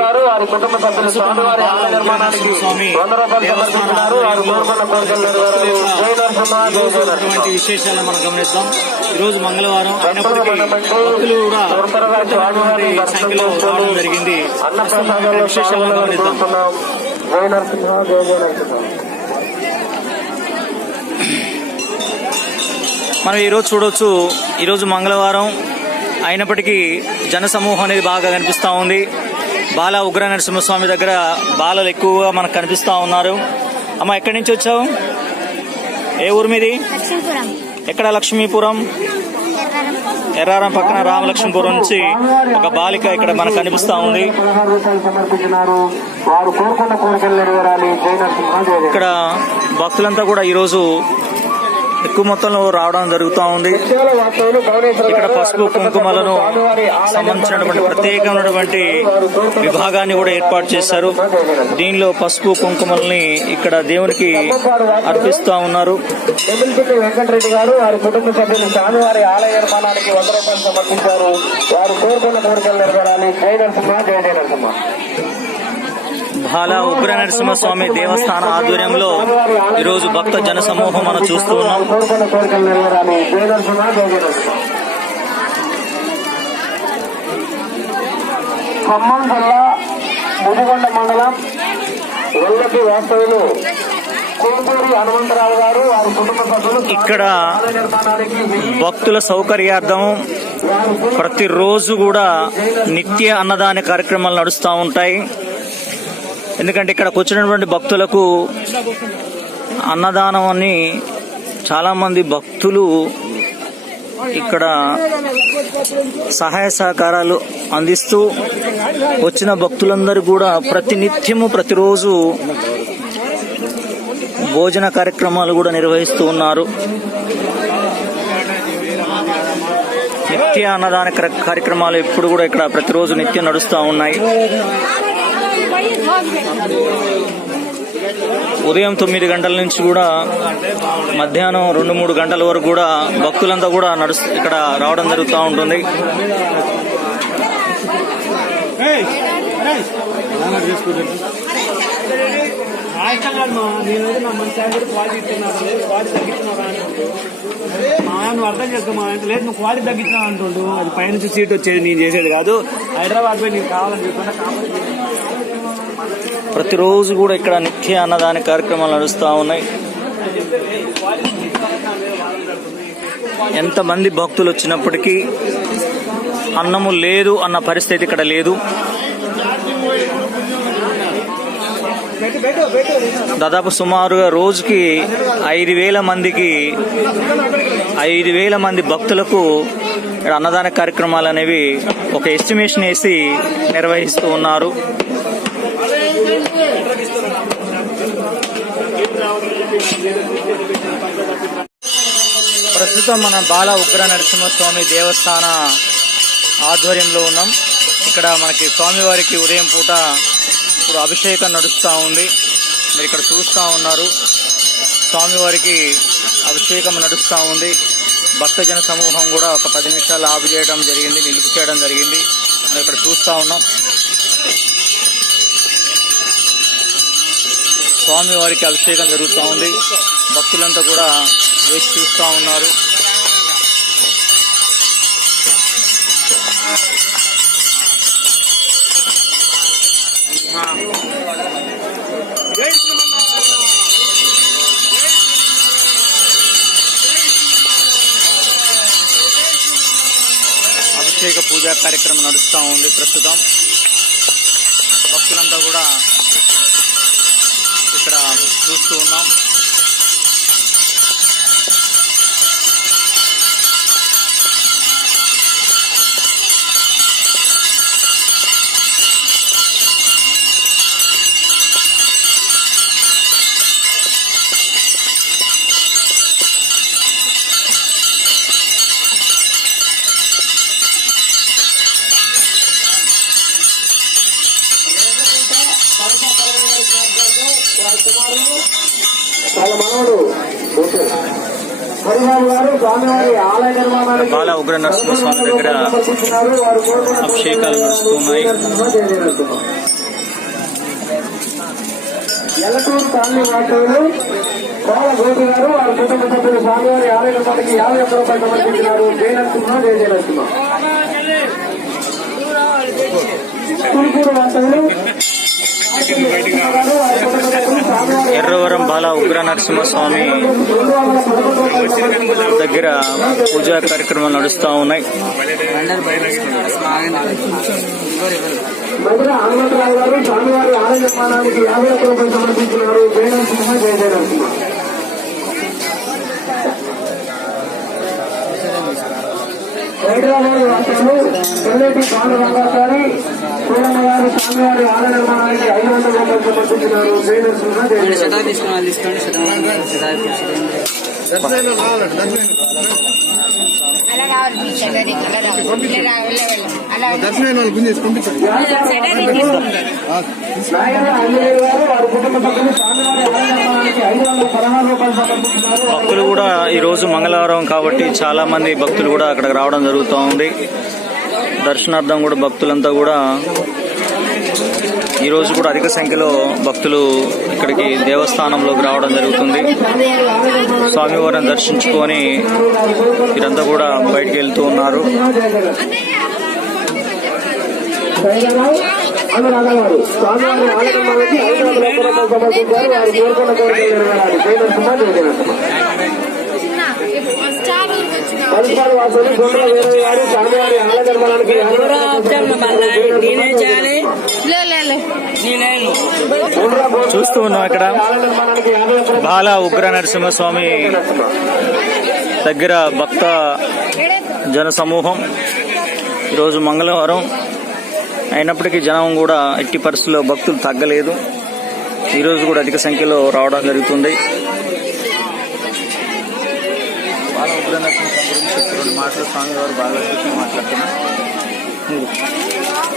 గారు వారి కుటుంబ సభ్యులు స్వామివారి ఆలయ నిర్మాణానికి 100 రూపాయలు సమర్పించినారు. వారు కోరుకున్న కోరికలు నెరవేరాలి. విశేషాలు మనం గమనిద్దాం. ఈ రోజు మంగళవారం అయినప్పటికీ భక్తులు కూడా సంఖ్యలో రావడం జరిగింది. విశేషాలను గమనిద్దాం. జయ నరసింహ జయ జయ నరసింహ. మనం ఈరోజు చూడొచ్చు. ఈరోజు మంగళవారం అయినప్పటికీ జన సమూహం అనేది బాగా కనిపిస్తూ ఉంది. బాల ఉగ్ర నరసింహస్వామి దగ్గర బాలలు ఎక్కువగా మనకు కనిపిస్తూ ఉన్నారు. అమ్మ, ఎక్కడి నుంచి వచ్చావు? ఏ ఊరు మీది? ఎక్కడ? లక్ష్మీపురం. ఎర్రారం పక్కన రామలక్ష్మీపురం నుంచి ఒక బాలిక ఇక్కడ మనకు కనిపిస్తూ ఉంది. ఇక్కడ భక్తులంతా కూడా ఈరోజు ఎక్కువ మొత్తంలో రావడం జరుగుతూ ఉంది. ఇక్కడ పసుపు కుంకుమలను సంబంధించినటువంటి ప్రత్యేకమైనటువంటి విభాగాన్ని కూడా ఏర్పాటు చేశారు. దీనిలో పసుపు కుంకుమల్ని ఇక్కడ దేవునికి అర్పిస్తూ ఉన్నారు. వెంకటరెడ్డి గారు వారి కుటుంబ సభ్యులు స్వామివారి ఆలయ నిర్మాణానికి 100 రూపాయలు సమర్పించారు. వారు కోరుకున్న కోరికలు నెరవేరాలి. జయ నరసింహ జయ జయ నరసింహ. బాల ఉగ్ర నరసింహస్వామి దేవస్థాన ఆధ్వర్యంలో ఈరోజు భక్త జన సమూహం మనం చూస్తూ ఉన్నాం. ఖమ్మం జిల్లా ముదిగొండ మండలం వెల్లకి వాస్తవులు కోటూరి హనుమంతరావు గారు వారి కుటుంబ సభ్యులు ఇక్కడ భక్తుల సౌకర్యార్థం ప్రతిరోజు కూడా నిత్య అన్నదాన కార్యక్రమాలు నడుస్తూ ఉంటాయి. ఎందుకంటే ఇక్కడికి వచ్చినటువంటి భక్తులకు అన్నదానం అని చాలా మంది భక్తులు ఇక్కడ సహాయ సహకారాలు అందిస్తూ వచ్చిన భక్తులందరూ కూడా ప్రతినిత్యము ప్రతిరోజు భోజన కార్యక్రమాలు కూడా నిర్వహిస్తూ ఉన్నారు. నిత్య అన్నదాన కార్యక్రమాలు ఎప్పుడు కూడా ఇక్కడ ప్రతిరోజు నిత్యం నడుస్తూ ఉన్నాయి. ఉదయం 9 గంటల నుంచి కూడా మధ్యాహ్నం 2-3 గంటల వరకు కూడా భక్తులంతా కూడా ఇక్కడ రావడం జరుగుతూ ఉంటుంది. నువ్వు అర్థం చేసుకోమా, లేదు నువ్వు క్వాలిటీ తగ్గించినా అంటుండు. అది పైనుంచి సీట్ వచ్చేది నేను చేసేది కాదు. హైదరాబాద్ పోయి నీకు కావాలని చెప్తున్నా. ప్రతిరోజు కూడా ఇక్కడ నిత్య అన్నదాన కార్యక్రమాలు నడుస్తూ ఉన్నాయి. ఎంతమంది భక్తులు వచ్చినప్పటికీ అన్నము లేదు అన్న పరిస్థితి ఇక్కడ లేదు. దాదాపు సుమారుగా రోజుకి 5,000 మంది భక్తులకు ఇక్కడ అన్నదాన కార్యక్రమాలు అనేవి ఒక ఎస్టిమేషన్ వేసి నిర్వహిస్తూ ఉన్నారు. ప్రస్తుతం మనం బాల ఉగ్ర నరసింహస్వామి దేవస్థాన ఆధ్వర్యంలో ఉన్నాం. ఇక్కడ మనకి స్వామివారికి ఉదయం పూట ఇప్పుడు అభిషేకం నడుస్తూ ఉంది. మీరు ఇక్కడ చూస్తూ ఉన్నారు. స్వామివారికి అభిషేకం నడుస్తూ ఉంది. భక్తజన సమూహం కూడా ఒక 10 నిమిషాలు ఆపు చేయడం జరిగింది, నిలుపు చేయడం జరిగింది. మనం ఇక్కడ చూస్తూ ఉన్నాం. స్వామివారికి అభిషేకం జరుగుతూ ఉంది. భక్తులంతా కూడా వేచి చూస్తూ ఉన్నారు. అభిషేక పూజా కార్యక్రమం నడుస్తూ ఉంది. ప్రస్తుతం భక్తులంతా కూడా ఇక్కడ చూస్తూ ఉన్నాం. వాళ్ళ మనవడు హరిబాబు గారు స్వామివారి ఆలయ నిర్మాణానికి బాల ఉగ్ర నరసింహస్వామి దగ్గర అభిషేకాలు నడుస్తున్నాయి. ఎల్లటూరు కాలనీ వాసులు కోల గోపి గారు వారి కుటుంబ సభ్యులు స్వామివారి ఆలయ నిర్మాణానికి 51 రూపాయలు సమర్పించినారు. జయ నరసింహ జయ జయ నరసింహ. తూర్పూరు వాసులు ఎర్రవరం బాల ఉగ్ర నరసింహస్వామి దగ్గర పూజా కార్యక్రమాలు నడుస్తూ ఉన్నాయి. మధుర హనుమంతరావు గారు స్వామివారి ఆలయ నిర్మాణానికి 51 రూపాయలు సమర్పించినారు. జయ నరసింహ జయ జయ నరసింహ. హైదరాబాద్ వాసులు కొల్లేటి బాలరంగాచారి పూలమ్మ గారు స్వామివారి ఆలయ నిర్మాణానికి 500 రూపాయలు సమర్పించినారు. జయ నరసింహ జయ జయ నరసింహ. నాయన అంజనేయులు గారు వారి కుటుంబ సభ్యులు స్వామివారి ఆలయ నిర్మాణానికి 516 రూపాయలు సమర్పించినారు. భక్తులు కూడా ఈ రోజు మంగళవారం కాబట్టి చాలా మంది భక్తులు కూడా అక్కడికి రావడం జరుగుతూ ఉంది. దర్శనార్థం కూడా భక్తులంతా కూడా ఈ రోజు కూడా అధిక సంఖ్యలో భక్తులు ఇక్కడికి దేవస్థానంలోకి రావడం జరుగుతుంది. స్వామివారిని దర్శించుకొని వీరంతా కూడా బయటికి వెళ్తూ ఉన్నారు. అనురాధగారు స్వామివారి ఆలయ నిర్మాణానికి 500 రూపాయలు సమర్పించారు. వారి కోరుకున్న కోరికలు నెరవేరాలి. జయ నరసింహ జయ జయ నరసింహ. పలుసారి వాసులు గుండ్ర వీరయ్య గారు స్వామివారి ఆలయ నిర్మాణానికి 50 చూస్తూ ఉన్నాం ఇక్కడ బాల ఉగ్ర నరసింహస్వామి దగ్గర భక్త జన సమూహం. ఈరోజు మంగళవారం అయినప్పటికీ జనం కూడా ఎట్టి పరిస్థితుల్లో భక్తులు తగ్గలేదు. ఈరోజు కూడా అధిక సంఖ్యలో రావడం జరుగుతుంది. బాల ఉగ్ర నరసింహస్వామి గురించి 2 మాటలు స్వామివారు బాగా మాట్లాడుతున్నారు.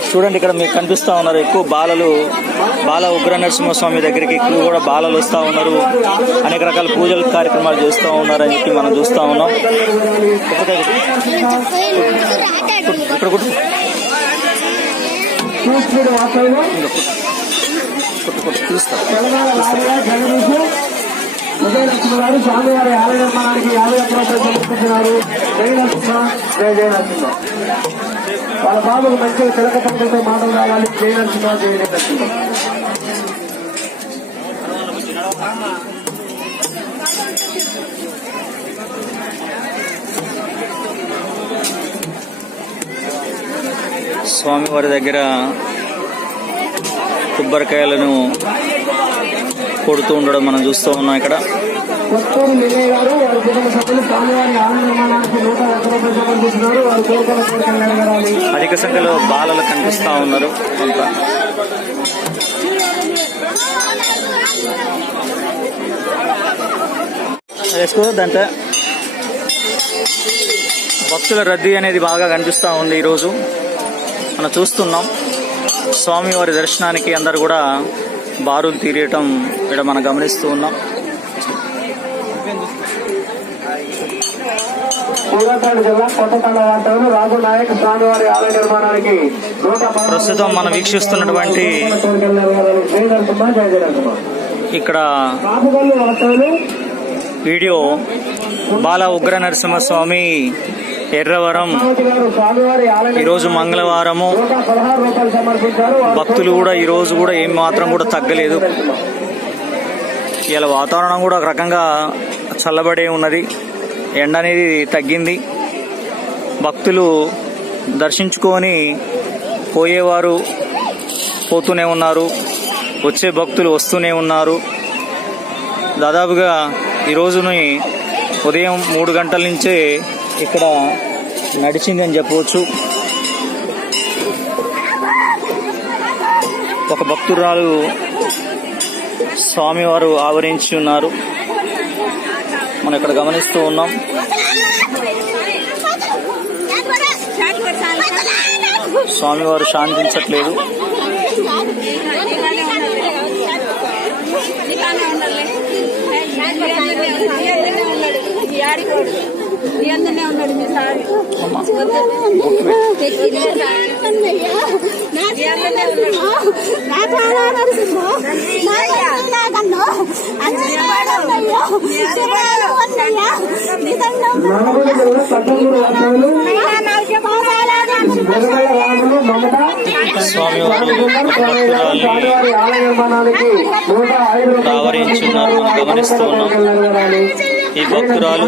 చూడండి ఇక్కడ మీకు కనిపిస్తా ఉన్నారు ఎక్కువ బాలలు. బాల ఉగ్ర నరసింహస్వామి దగ్గరికి ఎక్కువ కూడా బాలలు వస్తూ ఉన్నారు. అనేక రకాల పూజల కార్యక్రమాలు చేస్తూ ఉన్నారు అని చెప్పి మనం చూస్తూ ఉన్నాం. ఇక్కడ కూడా విజయలక్ష్మి గారు స్వామివారి ఆలయ నిర్మాణానికి 51 రూపాయలు సమర్పించినారు. జయ నరసింహ జయ జయ నరసింహ. వాళ్ళ బాబుకు మంచిగా తిలక పంటలతో మాటలు రావాలి. జయ నరసింహ జయ జయ నరసింహ. స్వామివారి దగ్గర కొబ్బరికాయలను కొడుతూ ఉండడం మనం చూస్తూ ఉన్నాం. ఇక్కడ కొత్తూరు లింగయ్య గారు వారి కుటుంబ సభ్యులు స్వామివారి ఆలయ నిర్మాణానికి 101 రూపాయలు సమర్పిస్తున్నారు. వారి కోరుకున్న కోరికలు నెరవేరాలి. అధిక సంఖ్యలో బాలలు కనిపిస్తా ఉన్నారు. అంతా వేసుకోవద్దంటే భక్తుల రద్దీ అనేది బాగా కనిపిస్తూ ఉంది. ఈరోజు మనం చూస్తున్నాం స్వామివారి దర్శనానికి అందరు కూడా బారులు తీరేయటం ఇక్కడ మనం గమనిస్తూ ఉన్నాం. సూర్యాపేట జిల్లా కొత్తతండ వార్తలు రాజు నాయక్ స్వామివారి ఆలయ నిర్మాణానికి ప్రస్తుతం మనం వీక్షిస్తున్నటువంటి ఇక్కడ వీడియో బాల ఉగ్ర నరసింహస్వామి ఎర్రవరం. ఈరోజు మంగళవారము భక్తులు కూడా ఈరోజు కూడా ఏం మాత్రం కూడా తగ్గలేదు. ఇలా వాతావరణం కూడా ఒక రకంగా చల్లబడే ఉన్నది. ఎండ అనేది తగ్గింది. భక్తులు దర్శించుకొని పోయేవారు పోతూనే ఉన్నారు. వచ్చే భక్తులు వస్తూనే ఉన్నారు. దాదాపుగా ఈరోజుని ఉదయం 3 గంటల నుంచే ఇక్కడ నడిచిందని చెప్పవచ్చు. ఒక భక్తురాలు స్వామివారు ఆవరించి ఉన్నారు. మనం ఇక్కడ గమనిస్తూ ఉన్నాం. స్వామివారు శాంతించట్లేదు. యాడికోడు నీ అందనే ఉన్నాడు మీ సార్ నల్గొండ జిల్లా కట్టంగూరు వాస్తవులు వెనగల రాములు మమత స్వామివారి ఆలయ నిర్మాణానికి 105 ప్రావరించున్నారు గమనిస్తూ ఉన్నాం. ఈ భక్తురాలు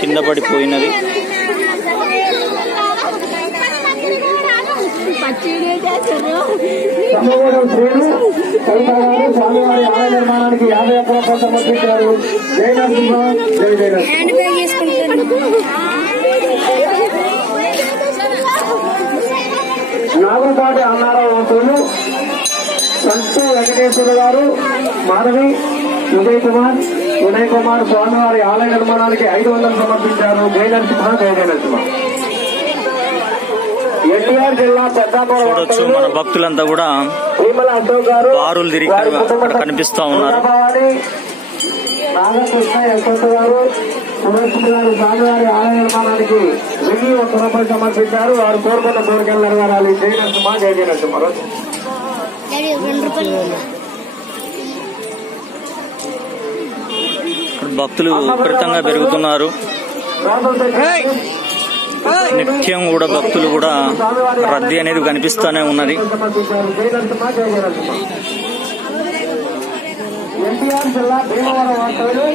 కింద పడిపోయినది. సమ్మగూడెం శ్రీను కవితగారు స్వామివారి ఆలయ నిర్మాణానికి 51 రూపాయలు సమర్పించారు. జై నరసింహ, జై జై నరసింహ. నాగులపాటి అన్నారావు వంతులు సంతు వెంకటేశ్వర గారు, మాధవి, విజయ్ కుమార్ స్వామివారి ఆలయ నిర్మాణానికి 500 సమర్పించారు. జై నరసింహ, జై జై నరసింహ. ఎన్టీఆర్ జిల్లా పెద్దాపురం చూడొచ్చు మన భక్తులంతా కూడా భీమల అశోక్ గారు, బారులు తిరిగి అక్కడ కనిపిస్తా ఉన్నారు. నాగకృష్ణ యశ్వంత్ గారు, సురేష్ గారు స్వామివారి ఆలయ నిర్మాణానికి 1,001 రూపాయలు సమర్పించారు. వారు కోరుకున్న కోరికలు నెరవేరాలి. జై నరసింహ, జై జై నరసింహ. భక్తులు విపరీతంగా పెరుగుతున్నారు. నిత్యం కూడా భక్తులు కూడా రద్దీ అనేది కనిపిస్తూనే ఉన్నది. ఎన్టీఆర్ జిల్లా భీమవరం వాస్తవులు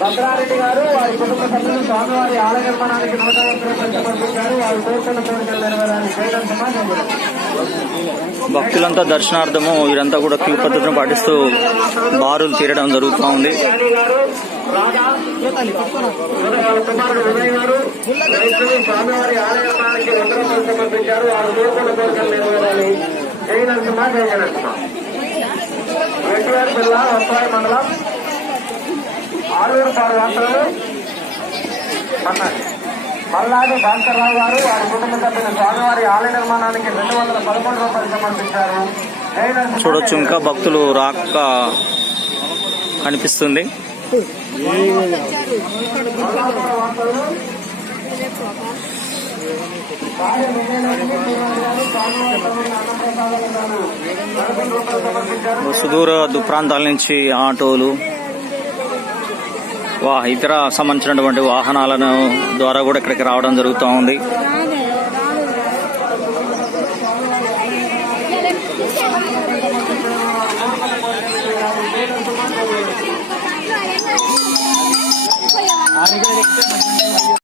భద్రారెడ్డి గారు, వారి కుటుంబ సభ్యులు స్వామివారి ఆలయ నిర్మాణానికి 150 రూపాయలు సమర్పించారు. వారి కోరుకున్న కోరికలు నెరవేరాలి. జై నరసింహ, జై జై నరసింహ. భక్తులంతా దర్శనార్థము వీరంతా కూడా క్యూ పద్ధతిని పాటిస్తూ బారులు తీరడం జరుగుతూ ఉంది. కుమారుడు ఉదయ్ గారు స్వామివారి ఆలయ నిర్మాణానికి 2 రూపాయలు సమర్పించారు. వారు కోరుకున్న కోరికలు నెరవేరాలి. జై నరసింహ, జై జై నరసింహ. ఎన్టీఆర్ జిల్లా వస్తాయి మండలం ఆలూరు పాడు వాస్తవులు మల్లాది భాస్కర్రావు గారు, వారి కుటుంబ సభ్యులు స్వామివారి ఆలయ నిర్మాణానికి 213 రూపాయలు సమర్పించారు. జై నరసింహ. చూడొచ్చు ఇంకా భక్తులు రాక కనిపిస్తుంది. సుదూర ప్రాంతాల నుంచి ఆటోలు ఇతర సంబంధించినటువంటి వాహనాలను ద్వారా కూడా ఇక్కడికి రావడం జరుగుతూ ఉంది. ఆ